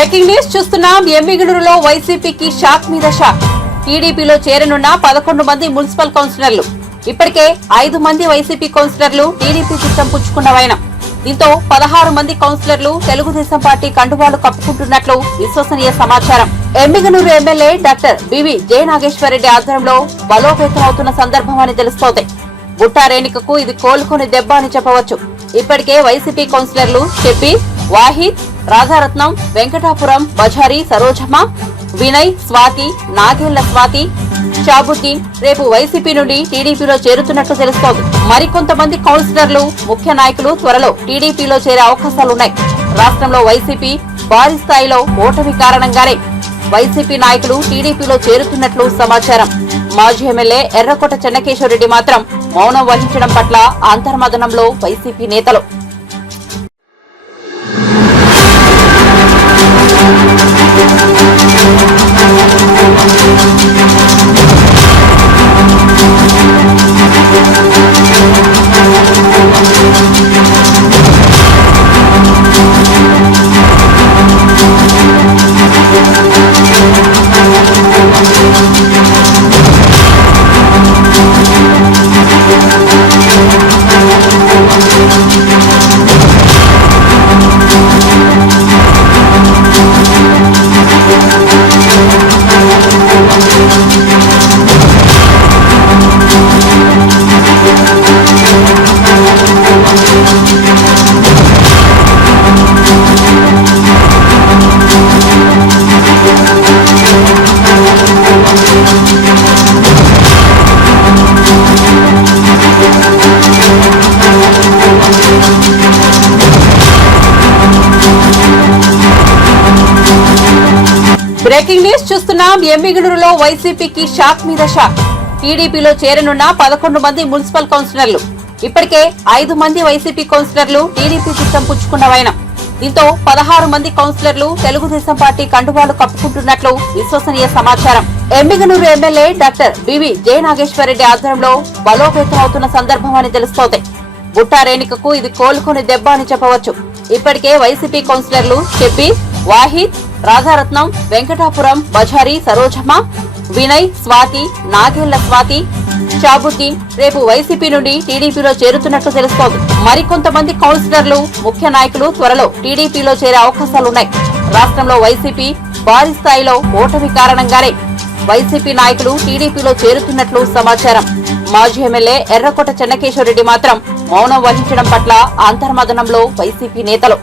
Breaking news చూస్తున్నాం. ఎమ్మిగనూరులో వైసీపీకి shock మీద షాక్. టీడీపీలో చేరనున్న 11 మంది మున్సిపల్ కౌన్సిలర్లు. ఇప్పటికే 5 మంది వైసీపీ కౌన్సిలర్లు టీడీపీ చిత్తం పుచ్చుకున్నవైన. దీంతో 16 మంది కౌన్సిలర్లు తెలుగుదేశం పార్టీ కండువాలు కప్పుకుంటున్నట్లు విశ్వసనీయ సమాచారం. Emmiganur MLA doctor BV Jayanageswara Reddy ఆధ్వర్యంలో బలోపేతం అవుతున్న సందర్భం అని తెలుస్తోంది. బుట్టా రేణుకకు ఇది కోలుకొని దెబ్బ అని చెప్పవచ్చు. ఇప్పటికే వైసీపీ కౌన్సిలర్లు షబ్బీర్, వాహిద్, రాధారత్నం, వెంకటాపురం, బజారి సరోజమ్మ, వినయ్, స్వాతి, నాగేళ్ల స్వాతి, షాబుద్దీన్ రేపు వైసీపీ నుండి టీడీపీలో చేరుతున్నట్లు తెలుస్తోంది. మరికొంతమంది కౌన్సిలర్లు, ముఖ్య నాయకులు త్వరలో టీడీపీలో చేరే అవకాశాలున్నాయి. రాష్ట్రంలో వైసీపీ భారీ స్థాయిలో ఓటమి కారణంగానే వైసీపీ నాయకులు టీడీపీలో చేరుతున్నట్లు సమాచారం. మాజీ ఎమ్మెల్యే ఎర్రకోట చెన్నకేశ్వరరెడ్డి మాత్రం మౌనం వహించడం పట్ల అంతర్మదనంలో వైసీపీ నేతలు. బ్రేకింగ్ న్యూస్ చూస్తున్నాం. ఎమ్మిగనూరులో వైసీపీకి షాక్ మీద షాక్. టీడీపీలో చేరనున్న 11 మంది మున్సిపల్ కౌన్సిలర్లు. ఇప్పటికే 5 మంది వైసీపీ కౌన్సిలర్లు టీడీపీ చిత్తం పుచ్చుకున్నవైన. దీంతో 16 మంది కౌన్సిలర్లు తెలుగుదేశం పార్టీ కండువాలు కప్పుకుంటున్నట్లు విశ్వసనీయ సమాచారం. Emmiganur MLA doctor BV Jayanageswara Reddy ఆధ్వర్యంలో బలోపేతం అవుతున్న సందర్భం అని తెలుస్తోంది. బుట్టా రేణుకకు ఇది కోలుకొని దెబ్బ అని చెప్పవచ్చు. ఇప్పటికే వైసీపీ కౌన్సిలర్లు షబ్బీర్, వాహిద్, రాధారత్నం, వెంకటాపురం, బజారి సరోజమ్మ, వినయ్, స్వాతి, నాగేళ్ల స్వాతి, షాబుద్దీన్ రేపు వైసీపీ నుండి టీడీపీలో చేరుతున్నట్లు తెలుస్తోంది. మరికొంతమంది కౌన్సిలర్లు, ముఖ్య నాయకులు త్వరలో టీడీపీలో చేరే అవకాశాలున్నాయి. రాష్ట్రంలో వైసీపీ భారీ స్థాయిలో ఓటమి కారణంగానే వైసీపీ నాయకులు టీడీపీలో చేరుతున్నట్లు సమాచారం. మాజీ ఎమ్మెల్యే ఎర్రకోట చెన్నకేశ్వరరెడ్డి మాత్రం మౌనం వహించడం పట్ల అంతర్మదనంలో వైసీపీ నేతలు.